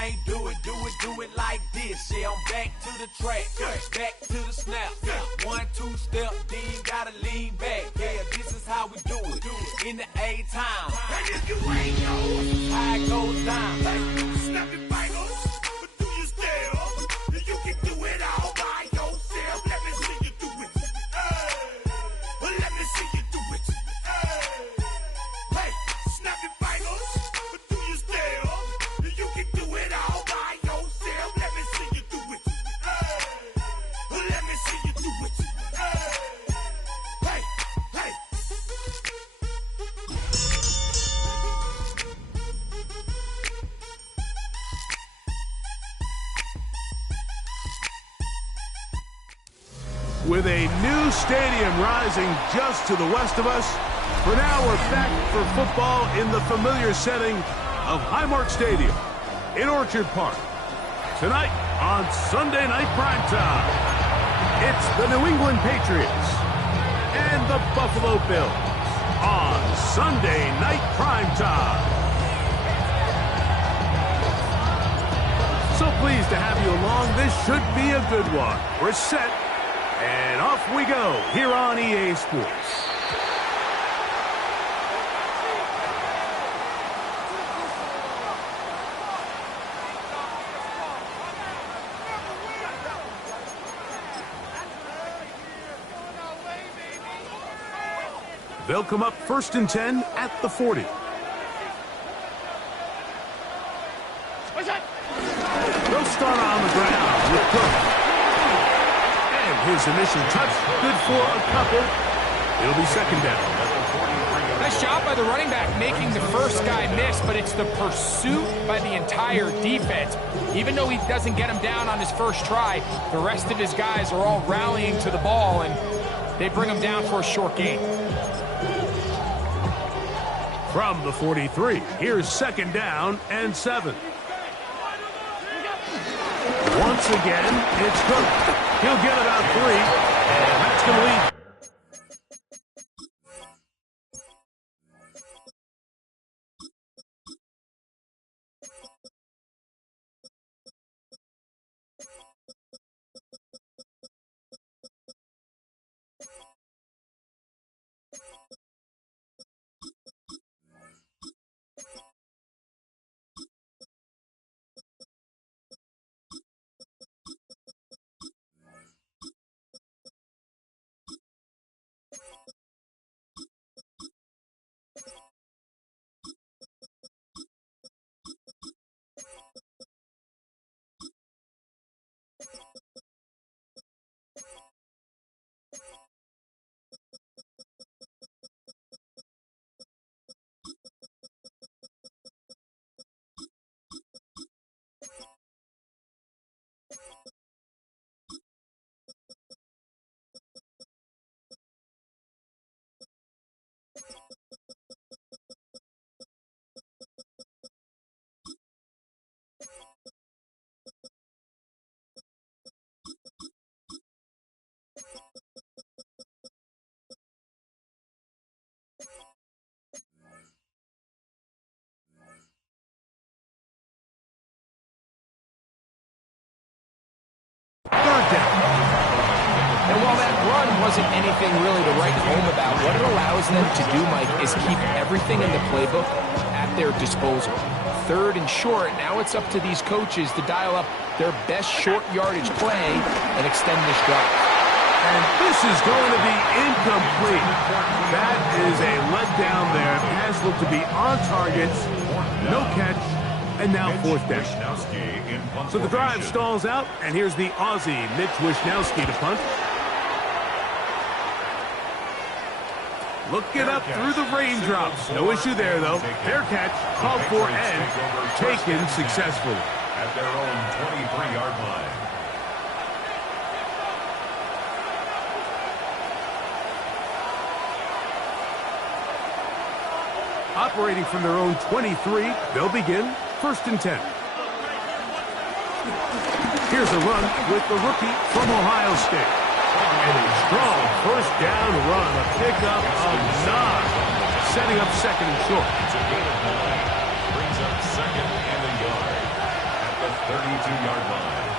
can't do it like this. Yeah, I'm back to the track, back to the snap. 1, 2 step, then gotta lean back. Yeah, this is how we do it in the A-time. And if you ain't know, This is how it goes down. snap your fingers, but do you still? You can do it all by yourself. Let me see you do it. Hey, let me see you do it. Hey, snap your fingers, but do you still? You can do it all by yourself. Let me see you do it. Hey, let me see you do it. Hey, hey. With a new stadium rising just to the west of us, for now we're back for football in the familiar setting of Highmark Stadium in Orchard Park. Tonight on Sunday Night Primetime, it's the New England Patriots and the Buffalo Bills on Sunday Night Primetime. So pleased to have you along. This should be a good one. We're set. And off we go here on EA Sports. They'll come up 1st and 10 at the 40. They'll start on the ground with Cook. His initial touch, good for a couple. It'll be 2nd down. Nice job by the running back making the first guy miss, but it's the pursuit by the entire defense. Even though he doesn't get him down on his first try, the rest of his guys are all rallying to the ball, and they bring him down for a short gain. From the 43, here's 2nd down and 7. Once again, it's Cook. He'll get about 3, and that's going to lead. And while that run wasn't anything really to write home about, what it allows them to do, Mike, is keep everything in the playbook at their disposal. 3rd and short, now it's up to these coaches to dial up their best short yardage play and extend this drive. And this is going to be incomplete. That is a letdown there. Pass looked to be on target. No catch. And now 4th down. So the drive stalls out, and here's the Aussie, Mitch Wishnowsky, to punt. Looking up through the raindrops. No issue there, though. Fair catch, called for, and taken successfully. At their own 23-yard line. Operating from their own 23, they'll begin 1st and 10. Here's a run with the rookie from Ohio State. And a strong 1st down run, a pickup of 9, setting up 2nd and short. It's a gain of 9. Brings up 2nd and a yard. At 32-yard line.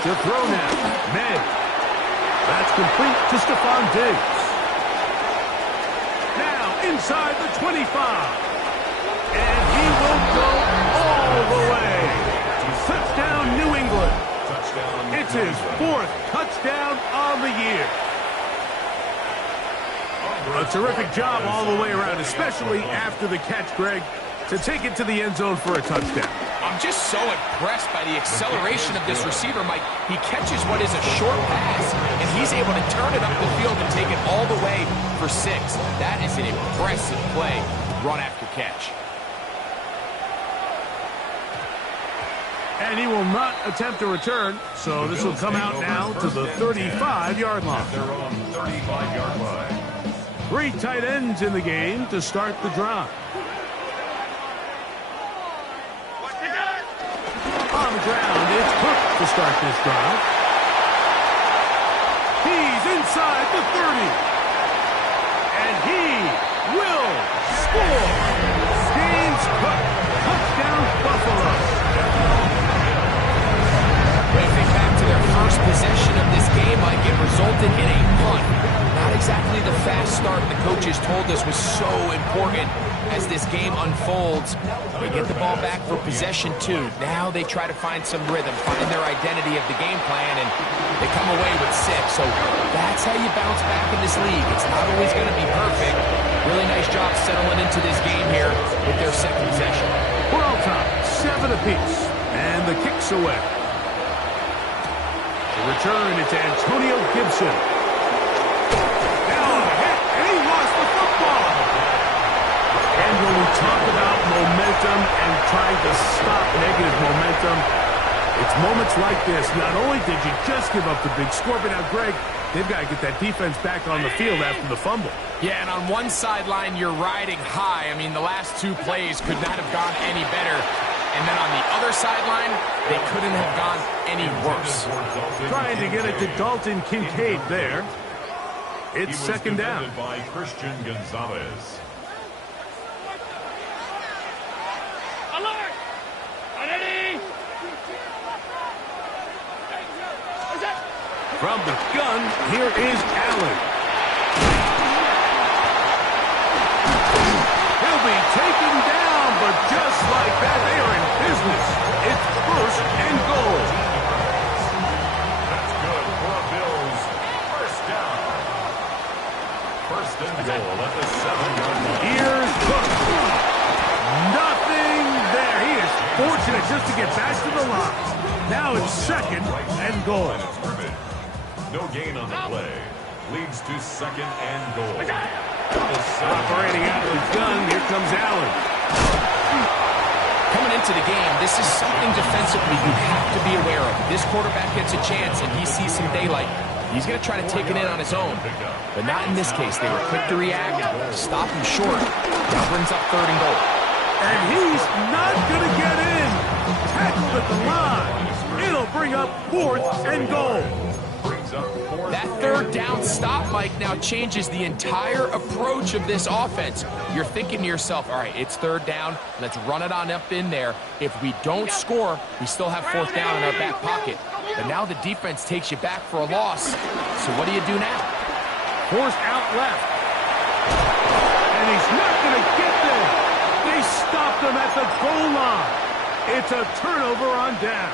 To throw now, May. That's complete to Stephon Diggs. Now inside the 25. And he will go all the way. Touchdown, New England. Touchdown. It's his 4th touchdown on the year. A terrific job all the way around, especially after the catch, Greg, to take it to the end zone for a touchdown. I'm just so impressed by the acceleration of this receiver, Mike. He catches what is a short pass, and he's able to turn it up the field and take it all the way for 6. That is an impressive play, run after catch. And he will not attempt a return, so this will come out now to the 35-yard line. Their own 35-yard line. 3 tight ends in the game to start the drive. On the ground, it's Cook to start this drive. He's inside the 30. And he will score. James Cook, touchdown Buffalo. When you think back to their first possession of this game, Mike, it resulted in a punt. Not exactly the fast start the coaches told us was so important as this game unfolds. They get the ball back for possession 2. Now they try to find some rhythm, find their identity of the game plan, and they come away with 6. So that's how you bounce back in this league. It's not always going to be perfect. Really nice job settling into this game here with their 2nd possession. We're all tied, 7 apiece, and the kick's away. The return, it's Antonio Gibson. And when we talk about momentum and trying to stop negative momentum, it's moments like this. Not only did you just give up the big score, but now, Greg, they've got to get that defense back on the field after the fumble. Yeah, and on one sideline, you're riding high. I mean, the last 2 plays could not have gone any better. And then on the other sideline, they couldn't have gone any worse. Trying to get it to Dalton Kincaid there. It's 2nd down. By Christian Gonzalez. From the gun, here is Allen. He'll be taken down, but just like that, they are in business. It's 1st and goal. That's good for Bills. 1st down. 1st and goal at the 7-yard line. Here's Cook. Nothing there. He is fortunate just to get back to the line. Now it's 2nd and goal. No gain on the play. Leads to 2nd and goal. Operating out of the gun, here comes Allen. Coming into the game, this is something defensively you have to be aware of. This quarterback gets a chance and he sees some daylight. He's going to try to take it in on his own. But not in this case. They were quick to react, stop him short. Now brings up 3rd and goal. And he's not going to get in. Tackled at the line. It'll bring up 4th and goal. That 3rd down stop, Mike, now changes the entire approach of this offense. You're thinking to yourself, all right, it's 3rd down. Let's run it on up in there. If we don't score, we still have 4th down in our back pocket. But now the defense takes you back for a loss. So what do you do now? Forced out left. And he's not going to get there. They stopped him at the goal line. It's a turnover on down.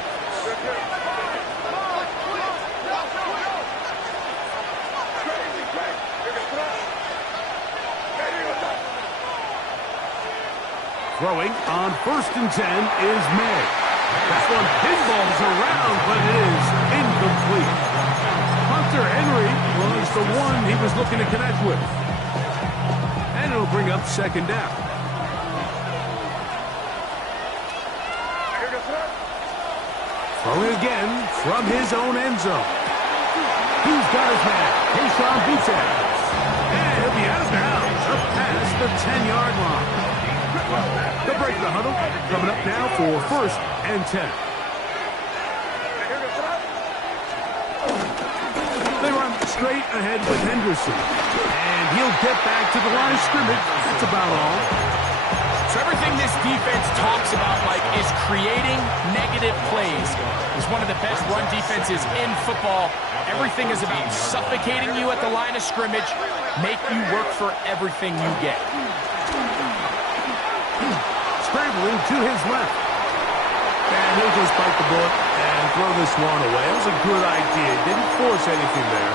Throwing on 1st and 10 is May. This one pinballs around, but it is incomplete. Hunter Henry was the one he was looking to connect with. And it'll bring up 2nd down. Throwing again from his own end zone. Who's got his man? Keyshawn Boutte. And he'll be out of bounds up past the 10-yard line. They'll break the huddle. Coming up now for 1st and 10. They run straight ahead with Henderson. And he'll get back to the line of scrimmage. That's about all. So everything this defense talks about, Mike, is creating negative plays. It's one of the best run defenses in football. Everything is about suffocating you at the line of scrimmage, make you work for everything you get. Scrambling to his left. And he'll just bite the bullet and throw this one away. It was a good idea. Didn't force anything there.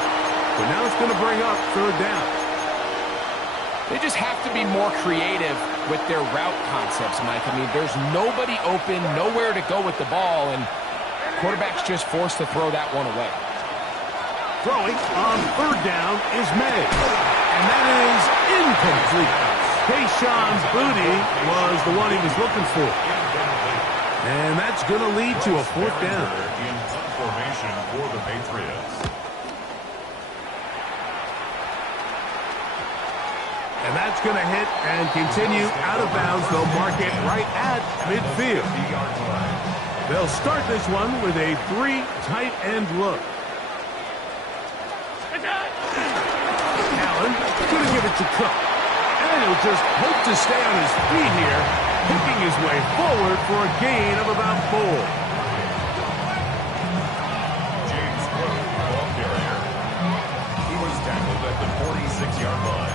But now it's going to bring up third down. They just have to be more creative with their route concepts, Mike. I mean, there's nobody open, nowhere to go with the ball, and quarterback's just forced to throw that one away. Throwing on third down is made. And that is incomplete. Kayshon's booty was the one he was looking for. And that's going to lead to a fourth down. In punt formation for the Patriots. And that's going to hit and continue out of bounds. They'll mark it right at midfield. They'll start this one with a 3 tight end look. Allen going to give it to Cook. And he'll just hope to stay on his feet here, picking his way forward for a gain of about 4. James Cook, ball carrier. He was tackled at the 46-yard line.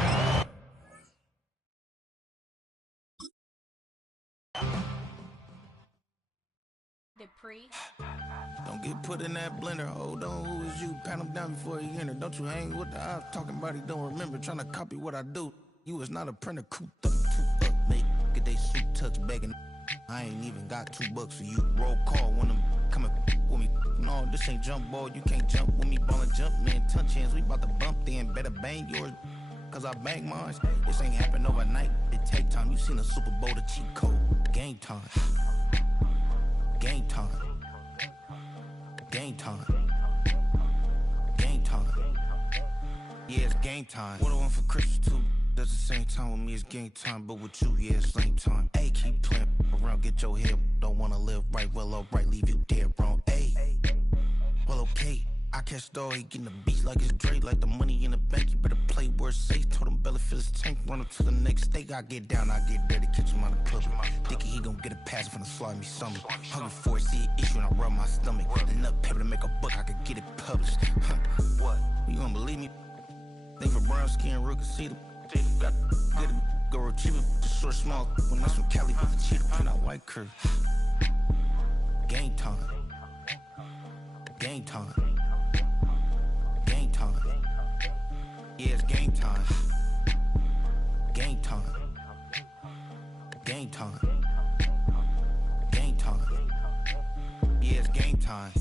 Don't get put in that blender. Hold on, who is you? Pat him down before he enter. Don't you hang with the ops talking about he don't remember. Trying to copy what I do. You is not a printer. Cooped up, too up, mate. Get they suit touch begging. I ain't even got $2 for you. Roll call when I'm coming with me. No, this ain't jump ball. You can't jump with me. Ballin' jump, man. Touch hands. We about to bump then. Better bang yours. Cause I bang mine. This ain't happen overnight. It take time. You seen a Super Bowl, the cheat code. Game time. Game time. Game time. Game time. Yeah, it's game time. What I want for Christmas too. That's the same time with me, it's game time. But with you, yeah, it's lame time. Hey, keep playing around, get your head. Don't wanna live right, well, alright, leave you dead wrong. Hey, well, okay. I catch the dog, he getting the beats like it's Dre, like the money in the bank. You better play where it's safe. Told him Bella fill his tank, run up to the next state. I get down, I get dirty, catch him on the public. Thinking he gon' get a pass from the slime me something. Hungry for it, see an issue and I rub my stomach. Enough paper to make a book, I could get it published. What? You don't believe me? Think for brown skin, real can see them. Got get it, go retrieve it, just short small. When that's from Cali with the cheetah print out white curve. Game time. Game time. Game time. Yeah, it's game time. Game time. Game time. Game time. Yeah, it's game time.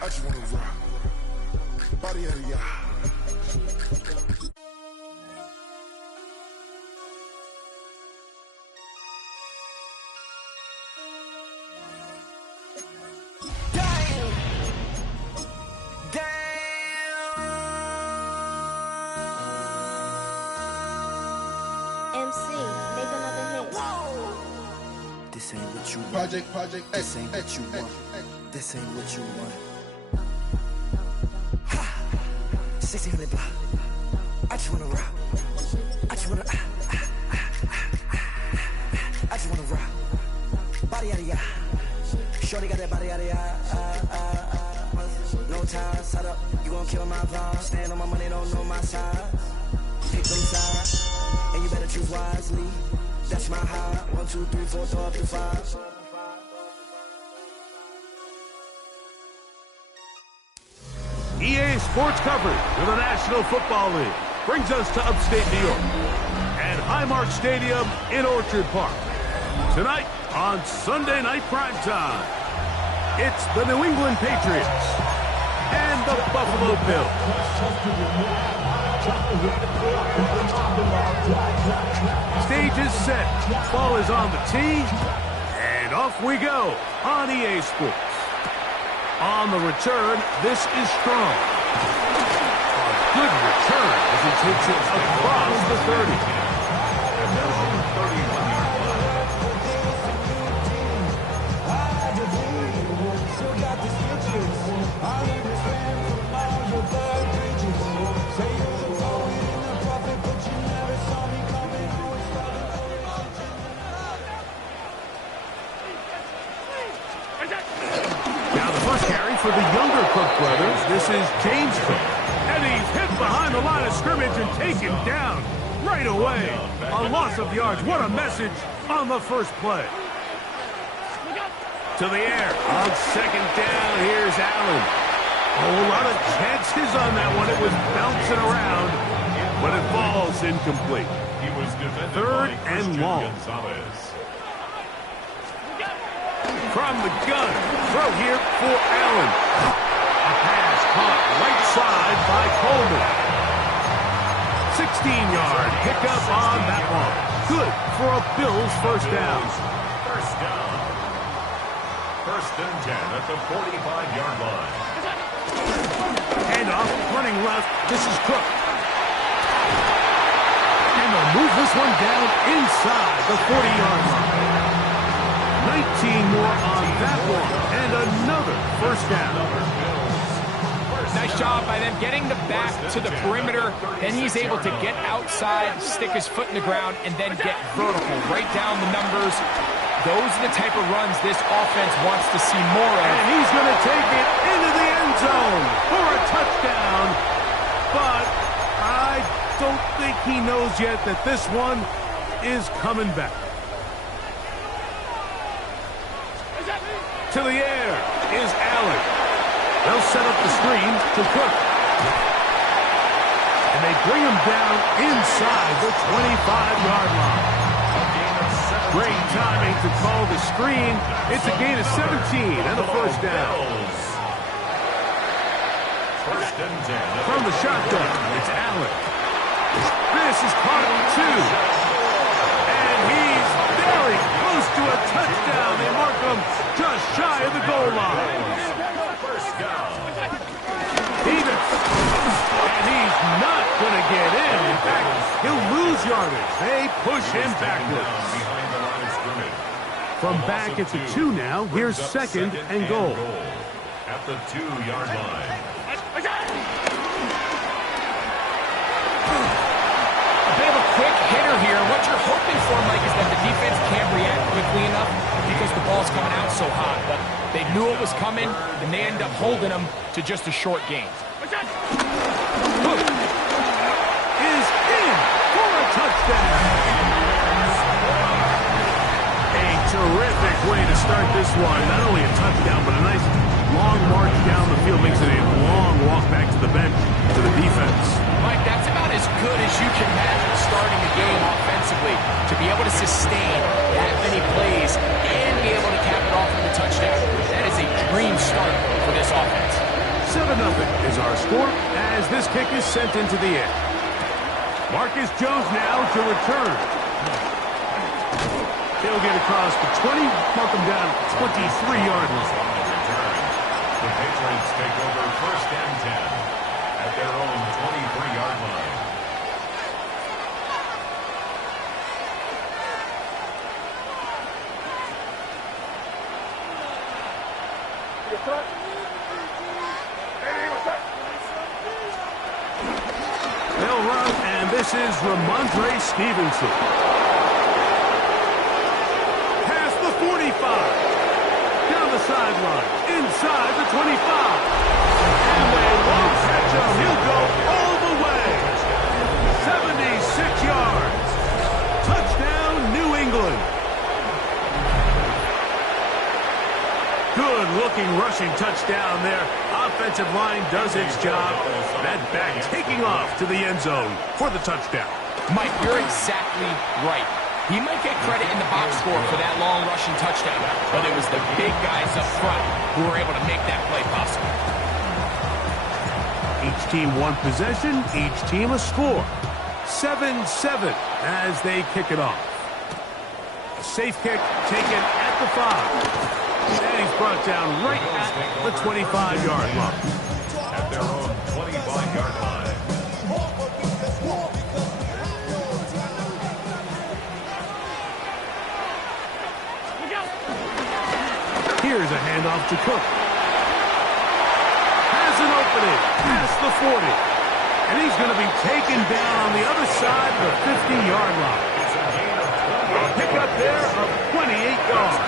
I just wanna rock. Body out of y'all. This ain't what you want. Project This ain't what you want. This ain't what you want. 1600 block. I just wanna rock. I just wanna I just wanna rock. Body out of ya. Shorty got that body out of ya. No time, set up. You gon' kill my vibe. Stand on my money, don't know my side. Pick them sides, and you better choose wisely. That's my high. 1, 2, 3, 4, throw up to 5. EA Sports coverage of the National Football League brings us to upstate New York and Highmark Stadium in Orchard Park. Tonight on Sunday Night Primetime, it's the New England Patriots and the Buffalo Bills. Stage is set, ball is on the tee, and off we go on EA Sports. On the return, this is strong. A good return as he takes it across the 30. Cook brothers. This is James Cook. And he's hit behind the line of scrimmage and taken down right away. A loss of yards. What a message on the first play. To the air. On second down, here's Allen. Oh, a lot of chances on that one. It was bouncing around, but it falls incomplete. He was defended Third by and Christian long. Gonzalez. From the gun. Throw here for Allen. A pass caught right side by Coleman. 16-yard pickup on that one. Good for a Bills first down. First down. First and 10 at the 45-yard line. Handoff, running left. This is Cook. And they'll move this one down inside the 40-yard line. 19 more on that one. And another first down. Nice job by them getting the back to the perimeter. Then he's able to get outside, stick his foot in the ground, and then get vertical. Right down the numbers. Those are the type of runs this offense wants to see more of. And he's going to take it into the end zone for a touchdown. But I don't think he knows yet that this one is coming back. To the air is Allen. They'll set up the screen to Cook. And they bring him down inside the 25-yard line. Great timing to call the screen. It's a gain of 17 and a first down. First and 10. From the shotgun, it's Allen. This is caught at 2. And he's very close to a touchdown. They mark him just shy of the goal line. First down. Davis. And he's not going to get in. In fact, he'll lose yardage. They push him backwards. Behind the line of scrimmage. From back at the 2 now, here's second and goal. At the 2-yard line. A bit of a quick hitter here. What you're hoping for, Mike, is that the defense can't react quickly enough because the ball's coming out so hot. But they knew it was coming, and they end up holding them to just a short gain. Cook is in for a touchdown. A terrific way to start this one. Not only a touchdown, but a nice long march down the field. Makes it a long walk back to the bench to the defense. Mike, that's about as good as you can imagine starting a game offensively. To be able to sustain that many plays and be able to cap it off with a touchdown, that is a dream start for this offense. 7-0 is our score as this kick is sent into the air. Marcus Jones now to return. He'll get across the 20, mark him down at the 23-yard line. The Patriots take over first and 10 at their own 23-yard line. They'll run, and this is Ramondre Stevenson. Past the 45. Down the sideline. Inside the 25. And they won't catch him. He'll go all the way. 76 yards. Touchdown, New England. Good-looking rushing touchdown there. Offensive line does its job. That back taking off to the end zone for the touchdown. Mike, you're exactly right. He might get credit in the box score for that long rushing touchdown, but it was the big guys up front who were able to make that play possible. Each team one possession, each team a score. 7-7 as they kick it off. A safe kick taken at the 5. And he's brought down right at the 25-yard line. At their own 25-yard line. Here's a handoff to Cook. Has an opening past the 40. And he's going to be taken down on the other side of the 50-yard line. A pickup there of 28 yards.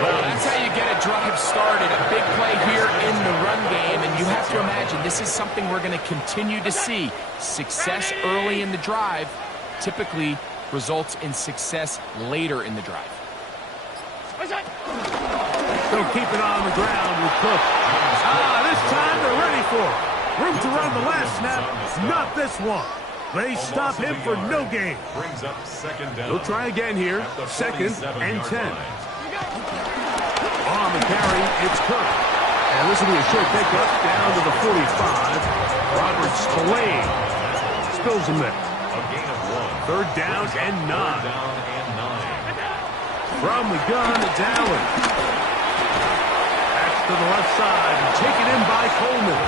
Well, that's how you get a drive started. A big play here in the run game, and you have to imagine this is something we're going to continue to see. Success early in the drive typically results in success later in the drive. They'll keep it on the ground with Cook. This time they're ready for it. Room to run the last snap, not this one. They stop him for no gain. Brings up second down. They'll try again here. Second and 10. On the carry, it's Cook. And this will be a short pickup down to the 45. Robert Spillane spills him there. A gain of 1. Third down and 9. Down and 9. From the gun, it's Allen. Back to the left side and taken in by Coleman.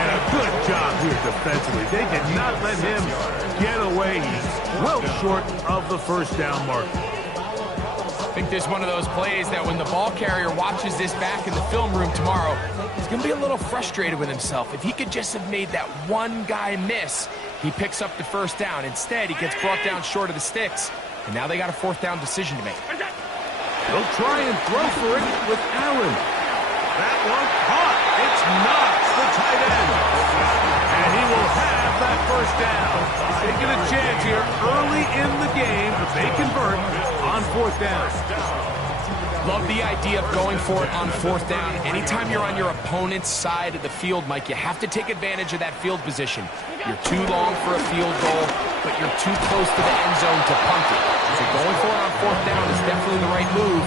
And a good job here defensively. They did not let him get away. He's well short of the first down mark. I think there's one of those plays that when the ball carrier watches this back in the film room tomorrow, he's going to be a little frustrated with himself. If he could just have made that one guy miss, he picks up the first down. Instead, he gets brought down short of the sticks, and now they got a fourth down decision to make. They'll try and throw for it with Allen. That one caught. It's Knox, the tight end. And he will have that first down. Taking a chance here early in the game if they convert on fourth down. Love the idea of going for it on fourth down. Anytime you're on your opponent's side of the field, Mike, you have to take advantage of that field position. You're too long for a field goal, but you're too close to the end zone to punt it. So going for it on fourth down is definitely the right move.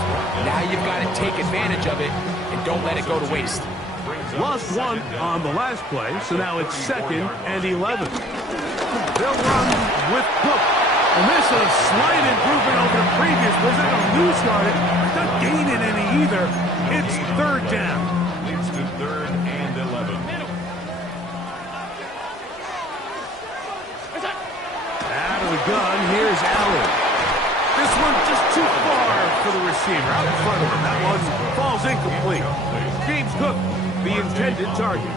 Now you've got to take advantage of it and don't let it go to waste. Lost one on the last play, so now it's second and 11. They'll run with Cook. And this is a slight improvement over the previous. Was that a lose yardage? Not gaining any either. It's third down. Leads to third and 11. Out of the gun, here's Allen. This one just too far for the receiver. Out in front of him. That one falls incomplete. James Cook, the intended target.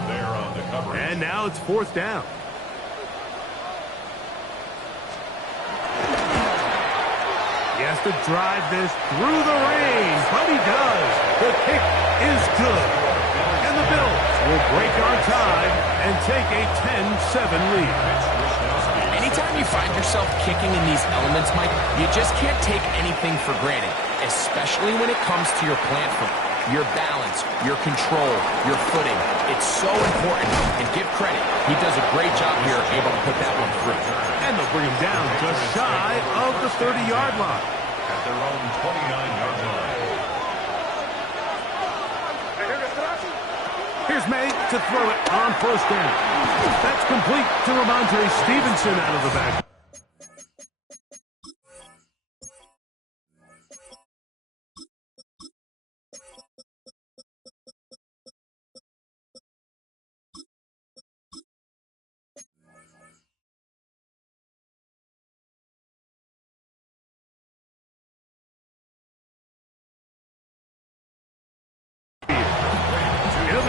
And now it's fourth down. He has to drive this through the rain, but he does. The kick is good. And the Bills will break on time and take a 10-7 lead. Anytime you find yourself kicking in these elements, Mike, you just can't take anything for granted, especially when it comes to your plant foot, your balance, your control, your footing. It's so important, and give credit. He does a great job here able to put that one through. And they'll bring him down just shy of the 30-yard line. At their own 29-yard line. Here's May to throw it on first down. That's complete to Ramondre Stevenson out of the back.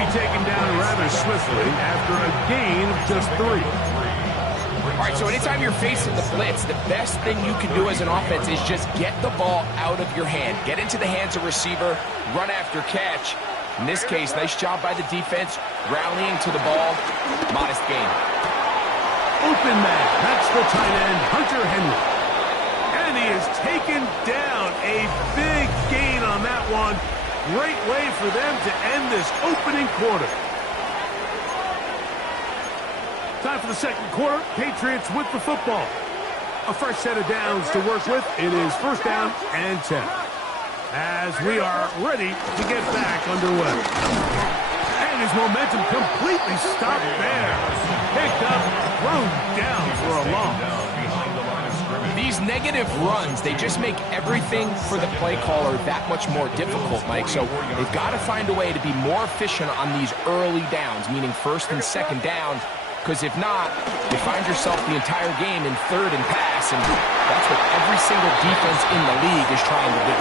Taken down rather swiftly after a gain of just 3. All right, so anytime you're facing the blitz, the best thing you can do as an offense is just get the ball out of your hand. Get into the hands of receiver, run after catch. In this case, nice job by the defense, rallying to the ball. Modest gain. Open man, that's the tight end, Hunter Henry. And he is taken down. A big gain on that one. Great way for them to end this opening quarter. Time for the second quarter. Patriots with the football. A fresh set of downs to work with. It is first down and 10. As we are ready to get back underway. And his momentum completely stopped there. Picked up, thrown down for a loss. These negative runs, they just make everything for the play caller that much more difficult, Mike. So they've got to find a way to be more efficient on these early downs, meaning first and second down, because if not, you find yourself the entire game in third and pass, and that's what every single defense in the league is trying to do.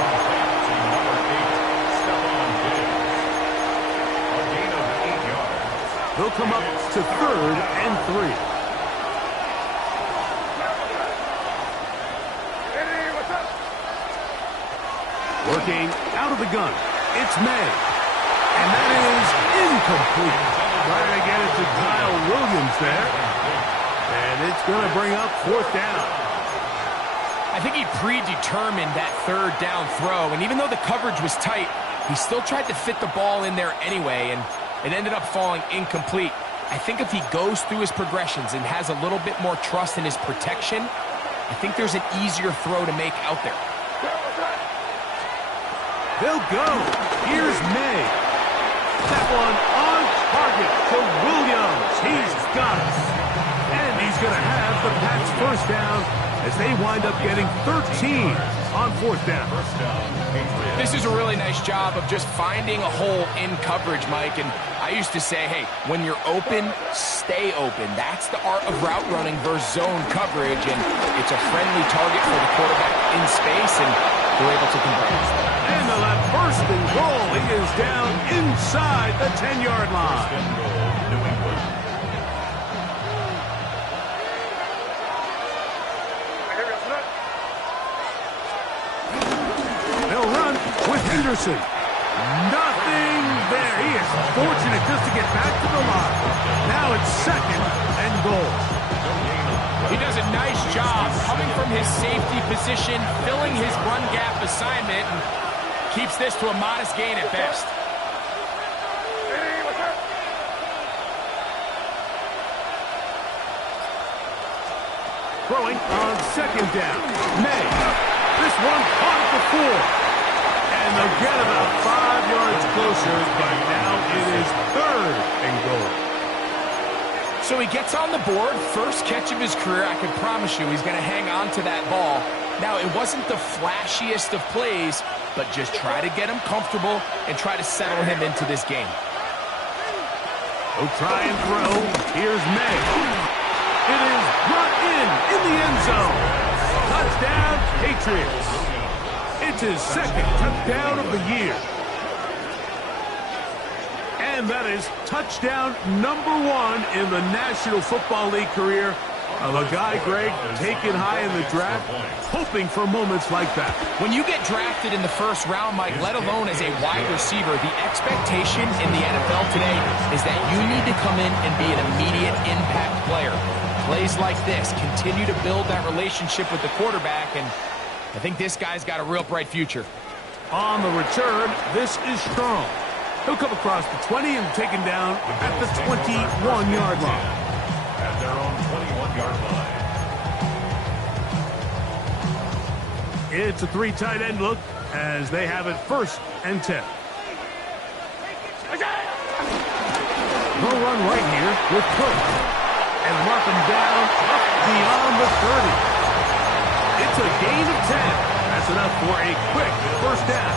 They'll come up to third and 3. looking out of the gun. It's May. And that is incomplete. Trying to get it to Kyle Williams there. And it's going to bring up 4th down. I think he predetermined that 3rd down throw, and even though the coverage was tight, he still tried to fit the ball in there anyway, and it ended up falling incomplete. I think if he goes through his progressions and has a little bit more trust in his protection, I think there's an easier throw to make out there. They'll go. Here's May. That one on target to Williams. He's got it. And he's going to have the Pats' 1st down as they wind up getting 13 on 4th down. This is a really nice job of just finding a hole in coverage, Mike. And I used to say, hey, when you're open, stay open. That's the art of route running versus zone coverage. And it's a friendly target for the quarterback in space, and they're able to convert. And they'll have 1st and goal. He is down inside the 10-yard line. Henderson. Nothing there. He is fortunate just to get back to the line. Now it's 2nd and goal. He does a nice job coming from his safety position, filling his run gap assignment, and keeps this to a modest gain at best. Throwing on 2nd down. May. This one caught at the 4. And they'll get about 5 yards closer, but now it is 3rd and goal. So he gets on the board, first catch of his career. I can promise you he's going to hang on to that ball. Now, it wasn't the flashiest of plays, but just try to get him comfortable and try to settle him into this game. He'll try and throw. Here's May. It is brought in the end zone. Touchdown, Patriots. It's his 2nd touchdown of the year. And that is touchdown number 1 in the National Football League career of a guy, Greg, taken high in the draft, hoping for moments like that. When you get drafted in the 1st round, Mike, let alone as a wide receiver, the expectation in the NFL today is that you need to come in and be an immediate impact player. Plays like this continue to build that relationship with the quarterback, and I think this guy's got a real bright future. On the return, this is Strong. He'll come across the 20 and taken down at the 21-yard line. At their own 21-yard line. It's a 3 tight end look as they have it 1st and 10. They'll run right here with Cook and mark him down up beyond the 30. It's a gain of 10. That's enough for a quick 1st down.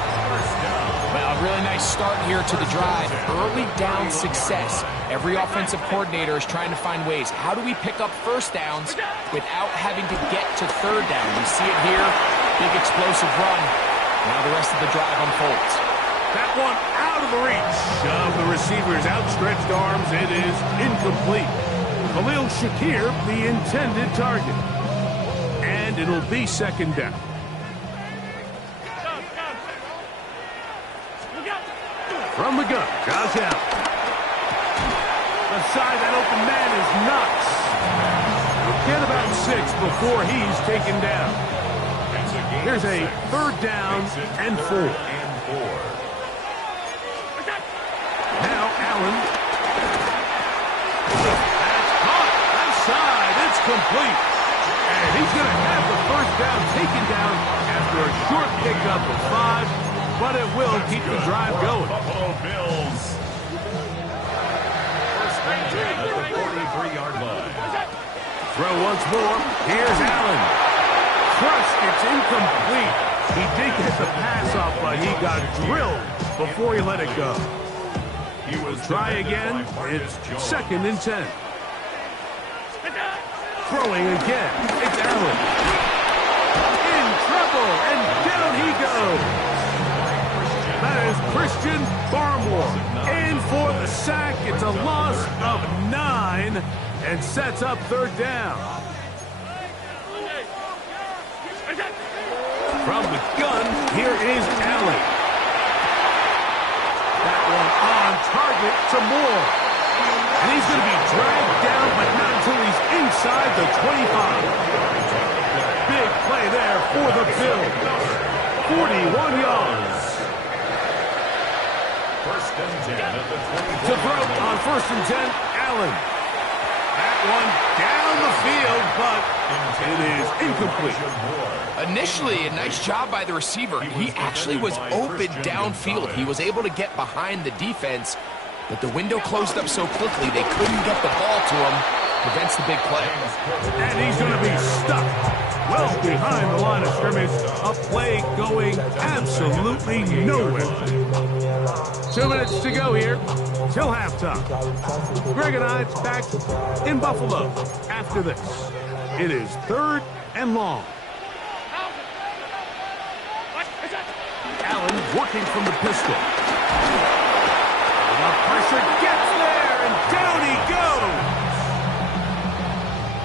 Well, a really nice start here to the drive. Early down success. Every offensive coordinator is trying to find ways. How do we pick up 1st downs without having to get to 3rd down? We see it here. Big explosive run. Now the rest of the drive unfolds. That one out of the reach of the receiver's outstretched arms. It is incomplete. Khalil Shakir, the intended target. And it'll be 2nd down. From the gun, Josh Allen. Beside that open man is Knox. He'll get about 6 before he's taken down. Here's a 3rd down and 4. Now Allen. That's caught. Left side. It's complete. And he's going to have the 1st down taken down after a short pickup of 5. But it will keep the drive going. Buffalo Bills. 1st down at the 43-yard line. Throw once more. Here's Allen. Crushed. It's incomplete. He did get the pass off, but he got drilled before he let it go. He will try again. It's 2nd and 10. Throwing again. It's Allen. In trouble, and down he goes. That is Christian Barmore. In for the sack. It's a loss of 9 and sets up 3rd down. From the gun, here is Allen. That one on target to Moore. And he's going to be dragged down, but not until he's inside the 25. Big play there for the Bills. 41 yards. First and 10 at the 24. To throw on first and 10, Allen. That one down the field, but it is incomplete. Initially, a nice job by the receiver. He actually was open downfield. He was able to get behind the defense, but the window closed up so quickly they couldn't get the ball to him. Prevents the big play. And he's going to be stuck well behind the line of scrimmage. A play going absolutely nowhere. 2 minutes to go here till halftime. Greg and I back in Buffalo after this. It is 3rd and long. Allen working from the pistol. The pressure gets there, and down he goes.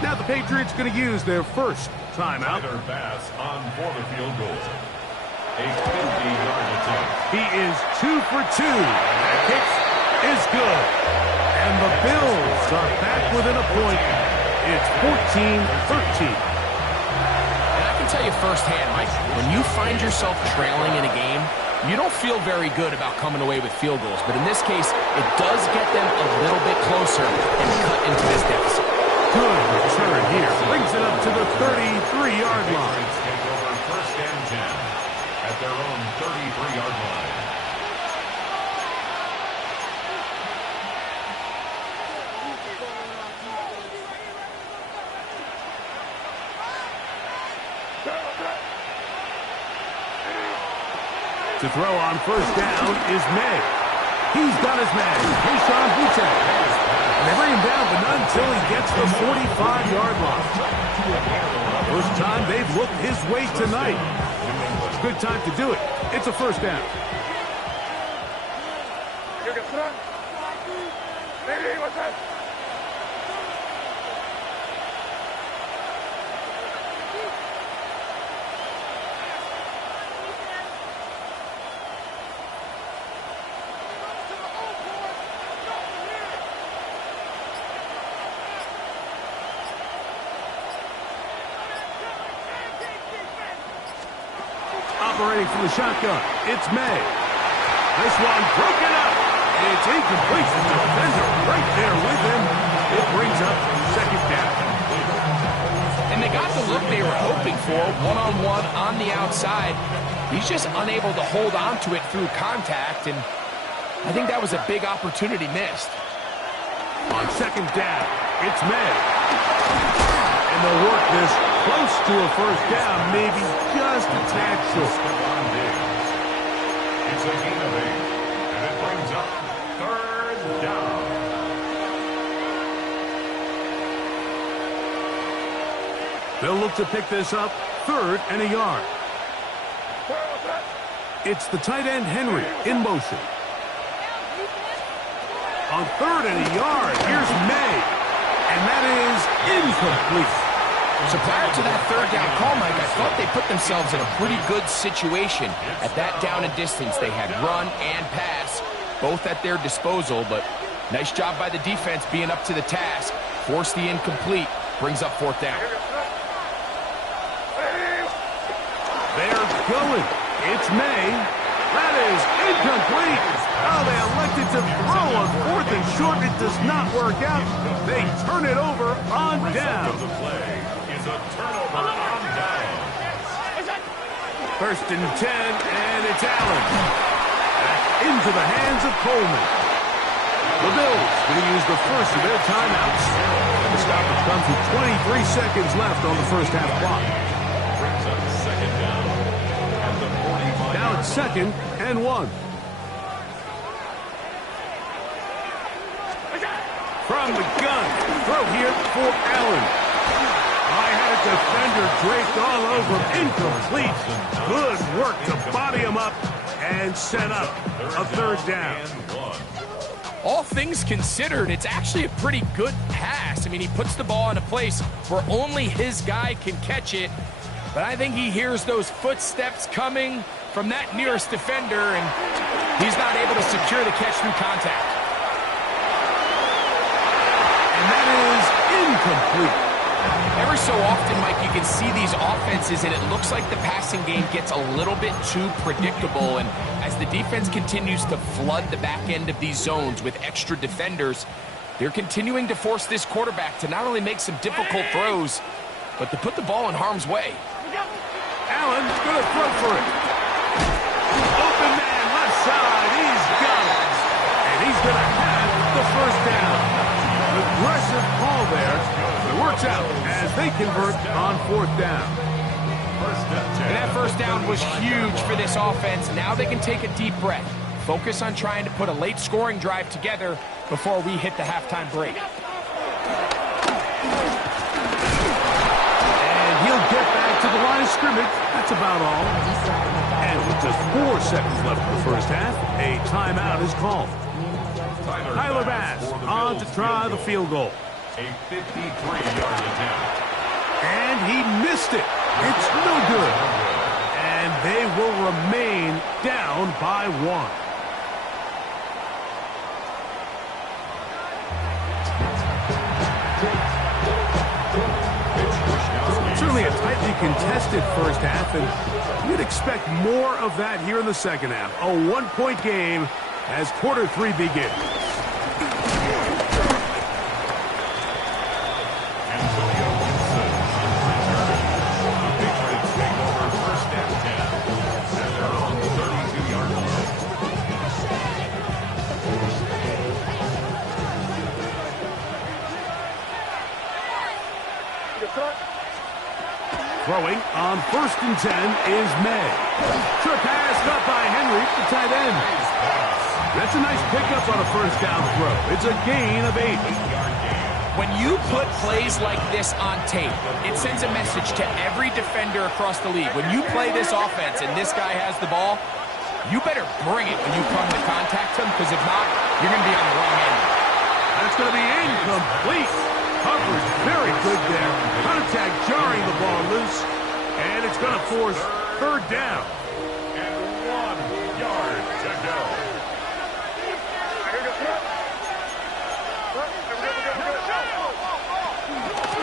Now the Patriots going to use their first timeout. Pass on for the field goal. A 50-yard attempt. He is 2 for 2. That kick is good. And the Bills are back within a point. It's 14-13. And I can tell you firsthand, Mike, when you find yourself trailing in a game, you don't feel very good about coming away with field goals. But in this case, it does get them a little bit closer and cut into this deficit. Good return here. Brings it up to the 33-yard line. Take over first and 10 at their own 33-yard line. To throw on first down is May. He's got his man, Keyshawn Boutte. And they bring him down, but not until he gets the 45-yard line. First time they've looked his way tonight. Good time to do it. It's a first down. Operating from the shotgun, it's May. This one broken up. It's incomplete. The defender right there with him. It brings up second down. And they got the look they were hoping for, one-on-one on the outside. He's just unable to hold on to it through contact, and I think that was a big opportunity missed. On second down, it's May. And they'll work this close to a first down, maybe just a tad short. It's a gain of 8, and it brings up third down. They'll look to pick this up, 3rd and a yard. It's the tight end, Henry, in motion. On 3rd and a yard, here's May. And that is incomplete. So prior to that third down call, Mike, I thought they put themselves in a pretty good situation. At that down and distance, they had run and pass, both at their disposal, but nice job by the defense being up to the task. Force the incomplete, brings up 4th down. They're going. It's May. That is incomplete. Oh, they elected to throw on 4th and short. It does not work out. They turn it over on down. The play is a turnover on down. 1st and 10, and it's Allen. Back into the hands of Coleman. The Bills going to use the first of their timeouts. The stop comes with 23 seconds left on the first half clock. Brings up second down at the 45. Now it's 2nd and 1. From the gun, throw here for Allen. I had a defender draped all over him. Incomplete. Good work to body him up and set up a 3rd down. All things considered, it's actually a pretty good pass. I mean, he puts the ball in a place where only his guy can catch it. But I think he hears those footsteps coming from that nearest defender, and he's not able to secure the catch through contact. And that is incomplete. Every so often, Mike, you can see these offenses, and it looks like the passing game gets a little bit too predictable. And as the defense continues to flood the back end of these zones with extra defenders, they're continuing to force this quarterback to not only make some difficult throws, but to put the ball in harm's way. Allen's going to throw for it. Open man, left side. He's got it. And he's going to have the first down. Aggressive call there. It works out as they convert on fourth down. And that first down was huge for this offense. Now they can take a deep breath. Focus on trying to put a late scoring drive together before we hit the halftime break. And he'll get back to the line of scrimmage. That's about all. And with just 4 seconds left in the first half, a timeout is called. Tyler Bass on to try the field goal. A 53-yard attempt. And he missed it. It's no good. And they will remain down by 1. Certainly a tightly contested first half, and you'd expect more of that here in the second half. A 1-point game as quarter 3 begins. Patriots take over first and 10 at their own 32-yard line. Throwing on first and 10 is May. Short pass caught by Henry, the tight end. That's a nice pickup on a first down throw. It's a gain of 8. When you put plays like this on tape, it sends a message to every defender across the league. When you play this offense and this guy has the ball, you better bring it when you come to contact him, because if not, you're going to be on the wrong end. That's going to be incomplete. Coverage very good there. Contact jarring the ball loose. And it's going to force third down. And 1 yard to go.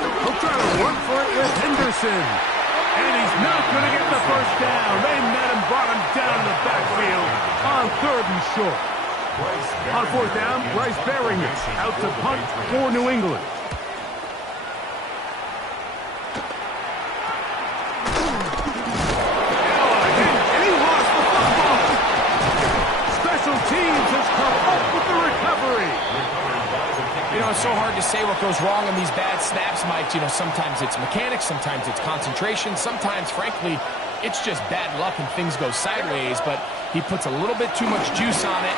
He'll try to run for it with Henderson. And he's not going to get the first down. They met him, brought him down in the backfield on third and short. On fourth down, Bryce Berringer out to punt for New England. And he lost the football. Special teams has come up with the recovery. You know, it's so hard to say what goes wrong in these bad snaps, Mike. You know, sometimes it's mechanics, sometimes it's concentration, sometimes, frankly, it's just bad luck and things go sideways, but he puts a little bit too much juice on it,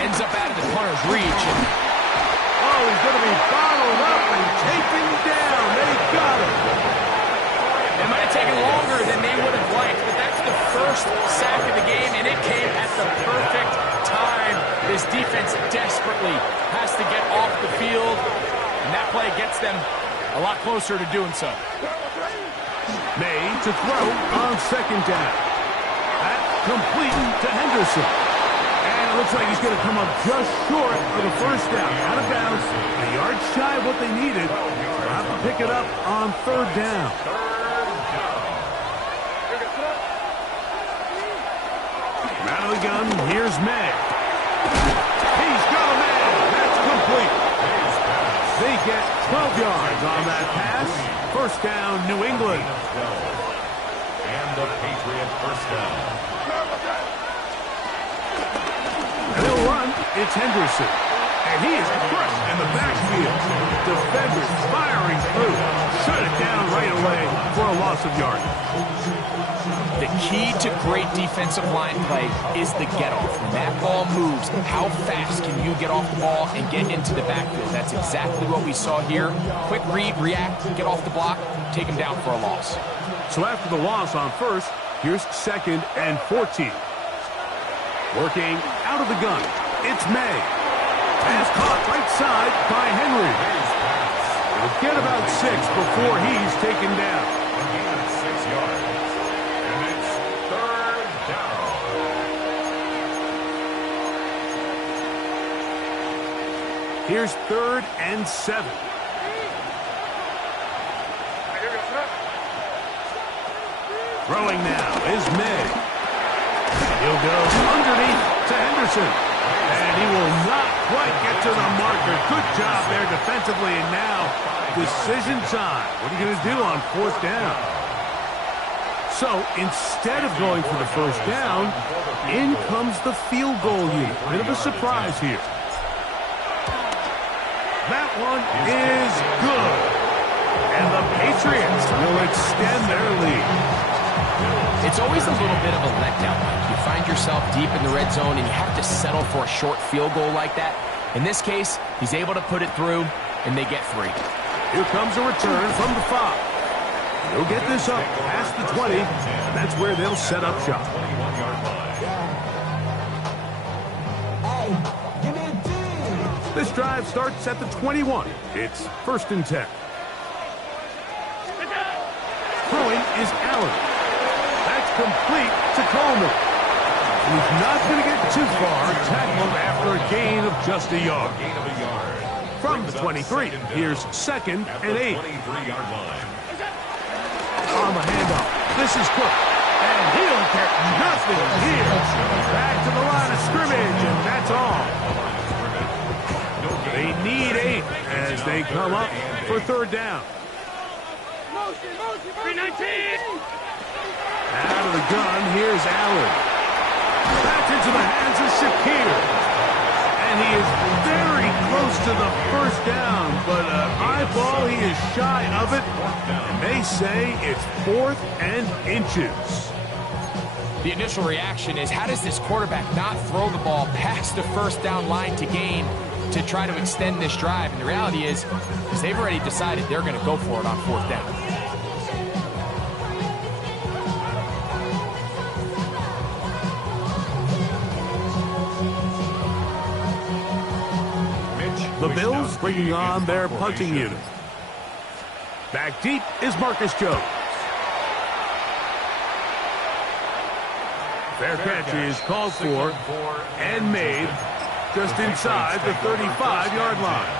ends up out of the punter's reach. And oh, he's going to be bottled up and taken down. They got him. it might have taken longer than they would have liked, but that's the first sack of the game, and it came at the perfect time. This defense desperately has to get off the field, and that play gets them a lot closer to doing so. May to throw on second down. That complete to Henderson. And it looks like he's going to come up just short of the first down. Out of bounds, a yard shy of what they needed. They'll have to pick it up on third down. Out of the gun, here's May. He's got a man. That's complete. They get 12 yards on that pass. First down, New England. And the Patriot first down. And they'll run. It's Henderson. And he is crushed in the backfield. Defenders firing through. Shut it down right away for a loss of yardage. The key to great defensive line play is the get-off. When that ball moves, how fast can you get off the ball and get into the backfield? That's exactly what we saw here. Quick read, react, get off the block, take him down for a loss. So after the loss on first, here's second and 14. Working out of the gun, it's May. Pass caught right side by Henry. He'll get about 6 before he's taken down. A gain of 6 yards. And it's third down. Here's 3rd and 7. Throwing now is May. He'll go underneath to Henderson. And he will not quite get to the marker. Good job there defensively. And now, decision time. What are you going to do on 4th down? So, instead of going for the 1st down, in comes the field goal unit. Bit of a surprise here. That one is good. And the Patriots will extend their lead. It's always a little bit of a letdown, Mike. You find yourself deep in the red zone, and you have to settle for a short field goal like that. In this case, he's able to put it through, and they get 3. Here comes a return from the 5. They'll get this up past the 20. That's where they'll set up shop. This drive starts at the 21. It's 1st and 10. Throwing is Allen. That's complete to Coleman. He's not going to get too far. Tackled after a gain of just a yard. From the 23, here's 2nd and 8. On the handoff, this is Cook. And he'll get nothing here. Back to the line of scrimmage, and that's all. They need 8 as they come up for 3rd down. Out of the gun, here's Allen. Back into the hands of Shakir. And he is very close to the 1st down, but an eyeball, he is shy of it. And they say it's 4th and inches. The initial reaction is, how does this quarterback not throw the ball past the 1st down line to gain to try to extend this drive? And the reality is they've already decided they're going to go for it on 4th down. The Bills bringing on their punting unit. Back deep is Marcus Jones. Fair catch is called for and made just inside the 35-yard line.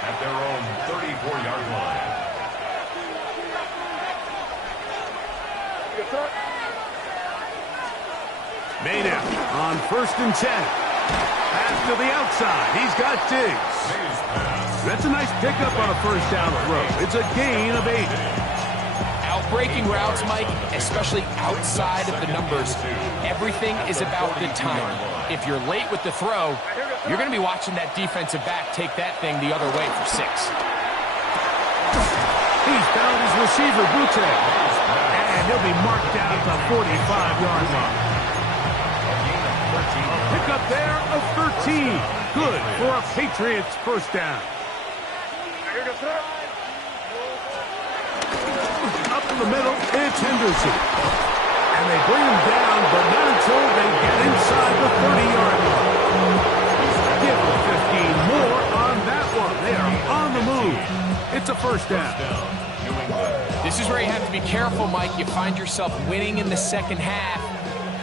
At their own 34-yard line. Made it on 1st and 10. Pass to the outside. He's got Diggs. That's a nice pickup on a 1st down throw. It's a gain of 8. Outbreaking routes, Mike, especially outside of the numbers, everything is about the timing. If you're late with the throw, you're going to be watching that defensive back take that thing the other way for 6. He's found his receiver, Butte. And he'll be marked down at the 45-yard line. Pick up there of 13. Good for a Patriots 1st down. Up in the middle, it's Henderson. And they bring him down, but not until they get inside the 30-yard line. Give them 15 more on that one. They are on the move. It's a 1st down. This is where you have to be careful, Mike. You find yourself winning in the 2nd half.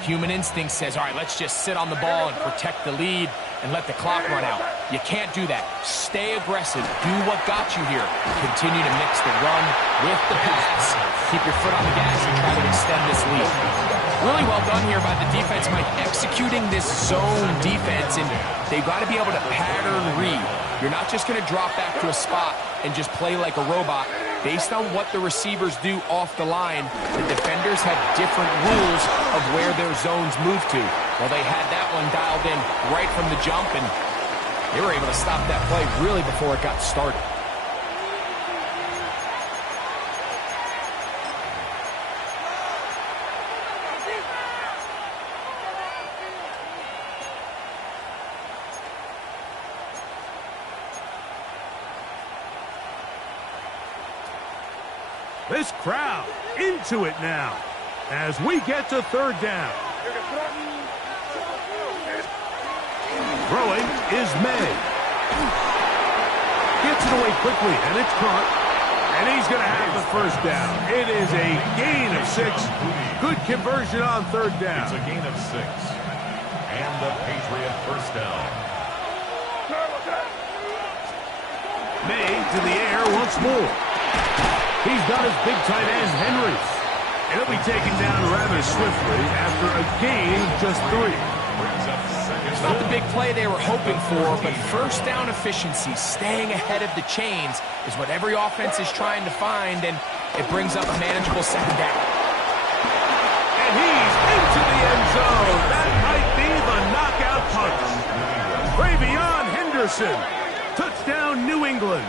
Human instinct says, all right, let's just sit on the ball and protect the lead and let the clock run out. You can't do that. Stay aggressive. Do what got you here. Continue to mix the run with the pass. Keep your foot on the gas and try to extend this lead. Really well done here by the defense, Mike, executing this zone defense, and they've got to be able to pattern read. You're not just going to drop back to a spot and just play like a robot. Based on what the receivers do off the line, the defenders have different rules of where their zones move to. Well, they had that one dialed in right from the jump, and they were able to stop that play really before it got started. This crowd into it now as we get to 3rd down. Throwing is May. Gets it away quickly, and it's caught. And he's going to have the first down. It is a gain of 6. Good conversion on third down. It's a gain of 6. And the Patriot first down. May to the air once more. He's got his big tight end, Henry. And he'll be taken down rather swiftly after a gain of just 3. It's not the big play they were hoping for, but first down efficiency, staying ahead of the chains, is what every offense is trying to find, and it brings up a manageable second down. And he's into the end zone. That might be the knockout punch. Bravion Henderson. Touchdown, New England.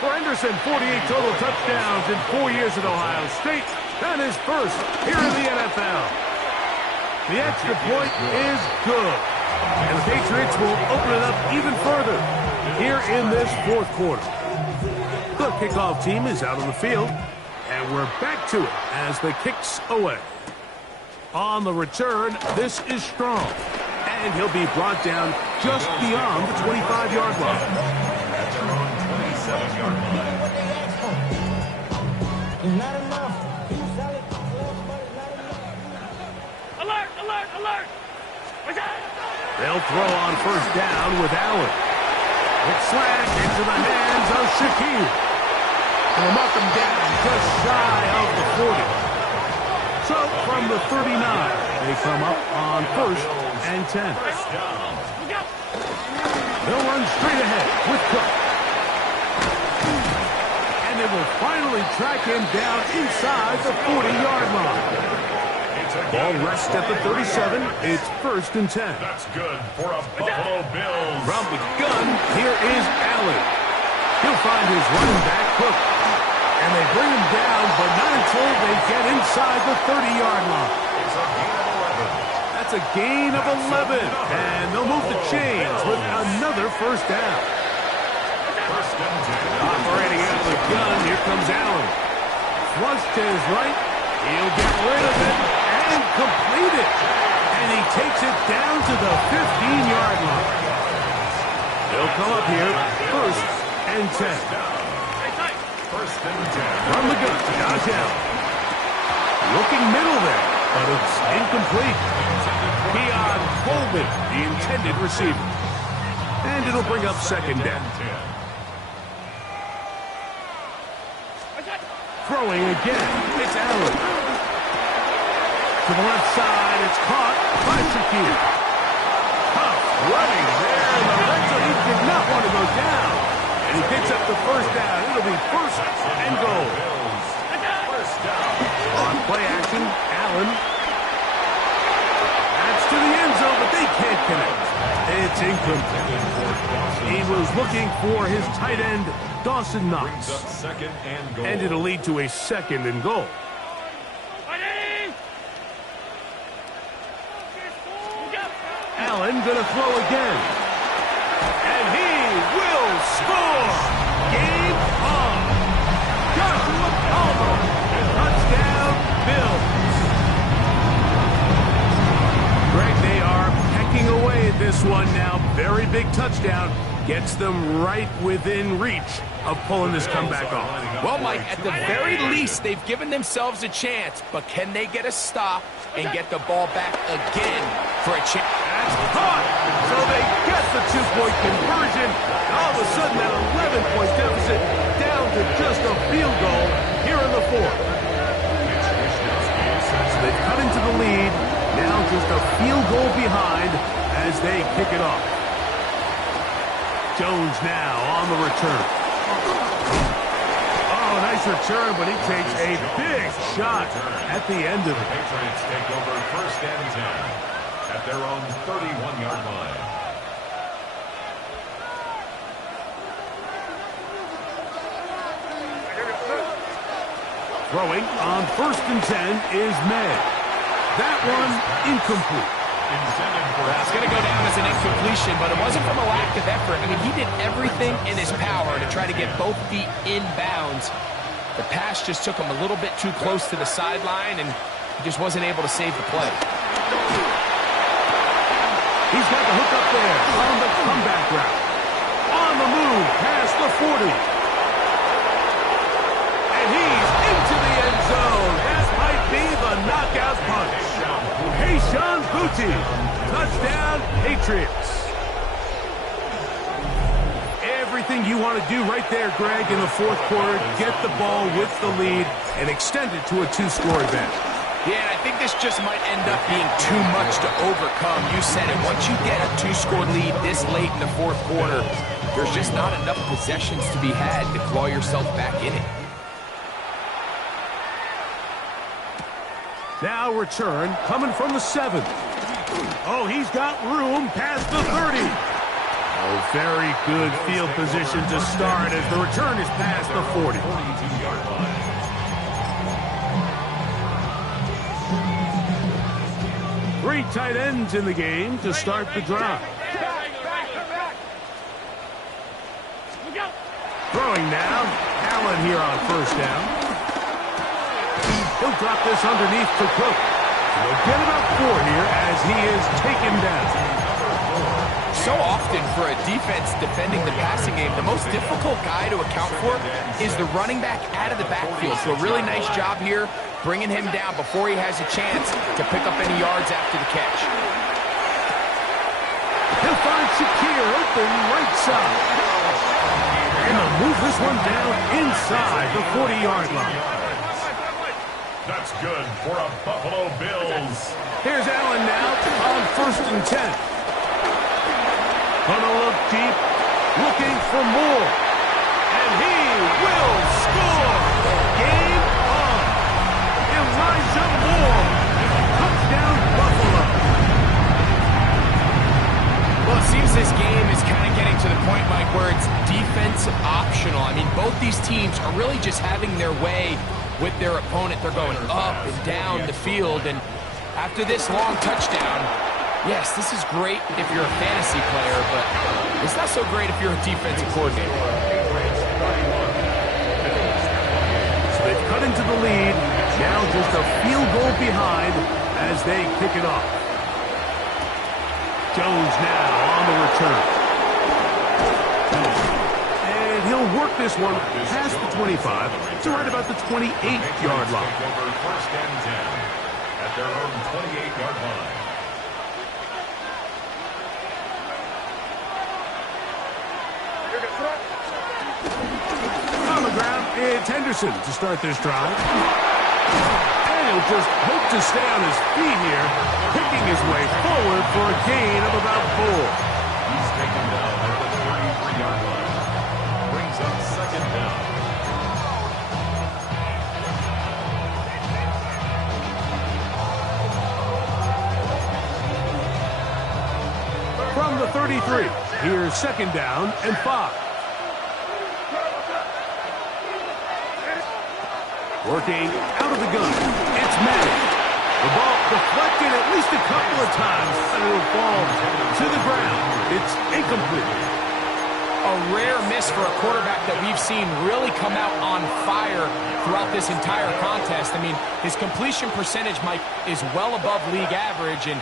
For Henderson, 48 total touchdowns in 4 years at Ohio State. That is first here in the NFL. The extra point is good. And the Patriots will open it up even further here in this fourth quarter. The kickoff team is out on the field, and we're back to it as the kicks away. On the return, this is Strong, and he'll be brought down just beyond the 25-yard line. At their own 27-yard line. Not enough. Alert, alert, alert. They'll throw on first down with Allen. It's slammed into the hands of Shaquille. They'll mark him down just shy of the 40. So from the 39, they come up on first and 10. They'll run straight ahead with Cook. And they will finally track him down inside the 40-yard line. Ball rests at the 37. It's first and 10. That's good for a Buffalo Bills. From the gun, here is Allen. He'll find his running back, Cook. And they bring him down, but not until they get inside the 30-yard line. It's a gain of 11. That's a gain of 11. And they'll move the chains with another first down. First and 10. Operating out of the gun, here comes Allen. Flush to his right. He'll get rid of it and complete it. And he takes it down to the 15-yard line. They'll come up here first and 10. First and 10. From the gun, Josh Allen. Looking middle there, but it's incomplete. Keon Coleman, the intended receiver. And it'll bring up second down. Throwing again, it's Allen. To the left side, it's caught by Shaquille. Tough running there in the red zone. He did not want to go down. And he picks up the first down. It'll be first and goal. First down. On play action, Allen. That's to the end zone, but they can't connect. It's incomplete. He was looking for his tight end, Dawson Knox. Brings up second and goal. And it'll lead to a second and goal. Allen gonna throw again. And he will score! Game on! Joshua Palmer! Touchdown, Bills! Greg, they are pecking away at this one now. Very big touchdown. Gets them right within reach of pulling this comeback off. Well, Mike, at the very least, they've given themselves a chance, but can they get a stop and get the ball back again for a chance? That's caught! So they get the two-point conversion. And all of a sudden, that 11-point deficit down to just a field goal here in the fourth. So they've cut into the lead. Now just a field goal behind as they kick it off. Jones now on the return. Oh, nice return, but he takes a big shot at the end of it. Patriots take over first and 10 at their own 31-yard line. Throwing on first and 10 is May. That one incomplete. It's going to go down as an incompletion, but it wasn't from a lack of effort. I mean, he did everything in his power to try to get both feet in bounds. The pass just took him a little bit too close to the sideline, and he just wasn't able to save the play. He's got the hook up there on the comeback route. On the move past the 40. Blue team. Touchdown, Patriots. Everything you want to do right there, Greg, in the fourth quarter. Get the ball with the lead and extend it to a two-score advantage. Yeah, and I think this just might end up being too much to overcome. You said it. Once you get a two-score lead this late in the fourth quarter, there's just not enough possessions to be had to claw yourself back in it. Now return coming from the 7. Oh, he's got room past the 30. Oh, very good field position to start as the return is past the 40. 42-yard line. Three tight ends in the game to start the drive. Throwing now, Allen here on first down. He'll drop this underneath to Cook. He'll get about 4 here as he is taken down. So often for a defense defending the passing game, the most difficult guy to account for is the running back out of the backfield. So a really nice job here bringing him down before he has a chance to pick up any yards after the catch. He'll find Shakir open right side. And they'll move this one down inside the 40-yard line. That's good for a Buffalo Bills. Here's Allen now on 1st and 10. Gonna look deep, looking for more. And he will score. Game on. Elijah Moore. Touchdown, Buffalo. Well, it seems this game is kind of getting to the point, Mike, where it's defense optional. I mean, both these teams are really just having their way with their opponent. They're going up and down the field, and after this long touchdown, yes, this is great if you're a fantasy player, but it's not so great if you're a defensive coordinator. So they've cut into the lead, now just a field goal behind as they kick it off. Jones now on the return. And he'll work this one past the 25 to right about the 28-yard line. First and 10 at their own 28-yard line. On the ground, it's Henderson to start this drive. And he'll just hope to stay on his feet here, picking his way forward for a gain of about 4. He's taken down at the 33-yard line. Brings up second down. From the 33, here's second down and 5. Working out of the gun, it's Manning. The ball deflected at least a couple of times, and it'll fall to the ground. It's incomplete. A rare miss for a quarterback that we've seen really come out on fire throughout this entire contest. I mean, his completion percentage, Mike, is well above league average, and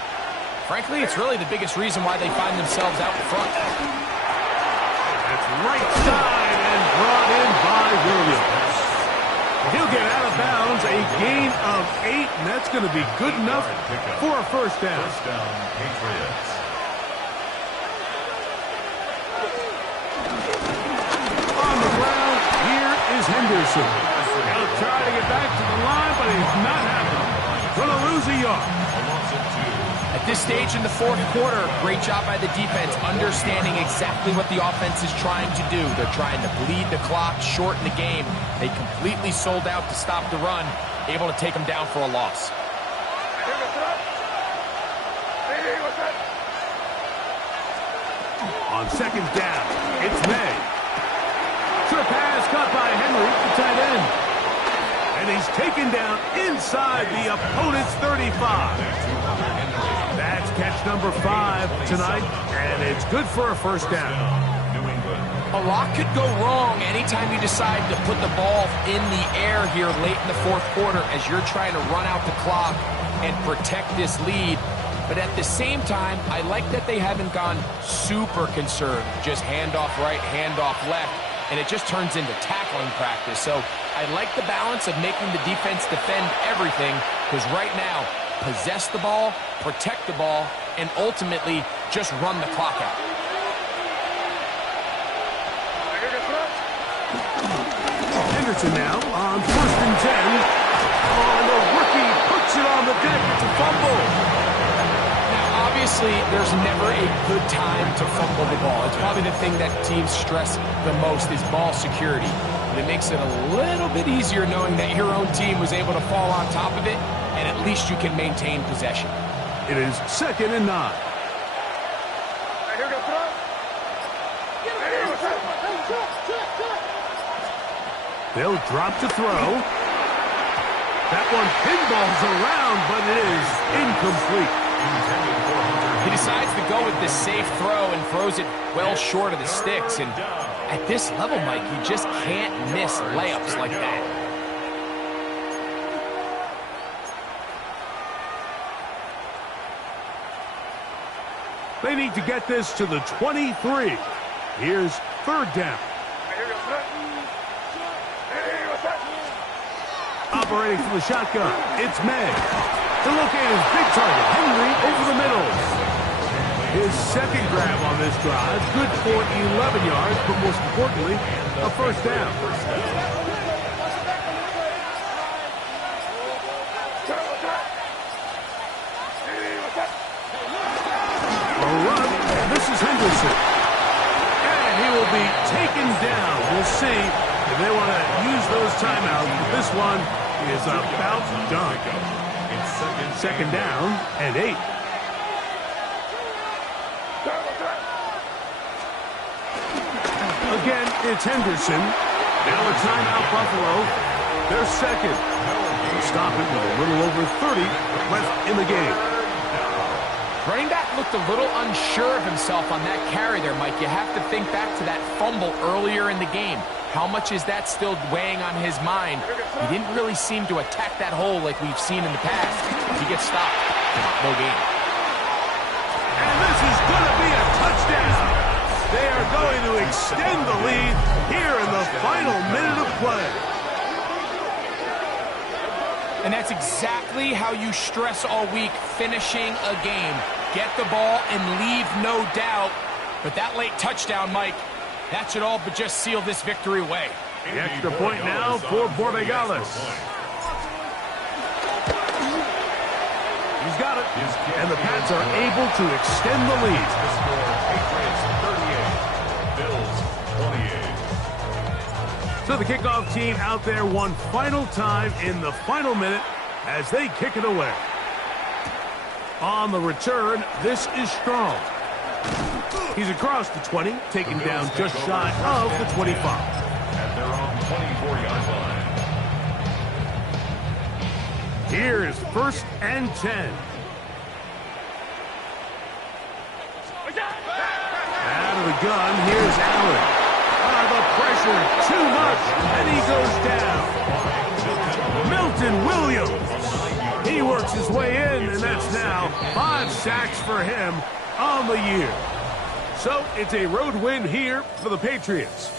frankly, it's really the biggest reason why they find themselves out in front. That's right side and brought in by Williams. He'll get out of bounds, a gain of 8, and that's going to be good enough for a first down. First down, Patriots. On the ground, here is Henderson. He'll try to get back to the line, but he's not happening. Going to lose a yard. A loss of 2. At this stage in the fourth quarter, great job by the defense, understanding exactly what the offense is trying to do. They're trying to bleed the clock, shorten the game. They completely sold out to stop the run, able to take them down for a loss. On second down, it's May. Short pass caught by Henry, the tight end. And he's taken down inside the opponent's 35. That's catch number 5 tonight, and it's good for a first down. New England. A lot could go wrong anytime you decide to put the ball in the air here late in the fourth quarter as you're trying to run out the clock and protect this lead. But at the same time, I like that they haven't gone super conserved. Just handoff right, handoff left, and it just turns into tackling practice. So I like the balance of making the defense defend everything, because right now, possess the ball, protect the ball, and ultimately just run the clock out. Henderson now on 1st and 10. Oh, and the rookie puts it on the deck. It's a fumble. Now, obviously, there's never a good time to fumble the ball. It's probably the thing that teams stress the most is ball security. But it makes it a little bit easier knowing that your own team was able to fall on top of it, and at least you can maintain possession. It is 2nd and 9. They'll drop to throw. That one pinballs around, but it is incomplete. He decides to go with this safe throw and throws it well short of the sticks. And at this level, Mike, you just can't miss layups like that. They need to get this to the 23. Here's 3rd down. Operating from the shotgun, it's May. To locate his big target, Henry, over the middle. His 2nd grab on this drive, good for 11 yards, but most importantly, a 1st down. A run, this is Henderson. And he will be taken down. We'll see if they want to use those timeouts, but this one is about done. 2nd down and 8. Again, it's Henderson. Now a timeout, Buffalo. They're 2nd. They'll stop it with a little over 30 left in the game. Running back looked a little unsure of himself on that carry there, Mike. You have to think back to that fumble earlier in the game. How much is that still weighing on his mind? He didn't really seem to attack that hole like we've seen in the past. He gets stopped. No gain. And this is going to be a touchdown. They are going to extend the lead here in the final minute of play. And that's exactly how you stress all week, finishing a game. Get the ball and leave no doubt. But that late touchdown, Mike, that should all but just seal this victory away. The extra point now for Borregales. He's got it. And the Pats are able to extend the lead. Patriots 38, Bills 28. So the kickoff team out there one final time in the final minute as they kick it away. On the return, this is Strong. He's across the 20, taken down just shy of the 25. At their own 24-yard line. Here is 1st and 10. Out of the gun, here's Allen. The pressure, too much, and he goes down. Milton Williams. He works his way in, and that's now 5 sacks for him on the year. So it's a road win here for the Patriots.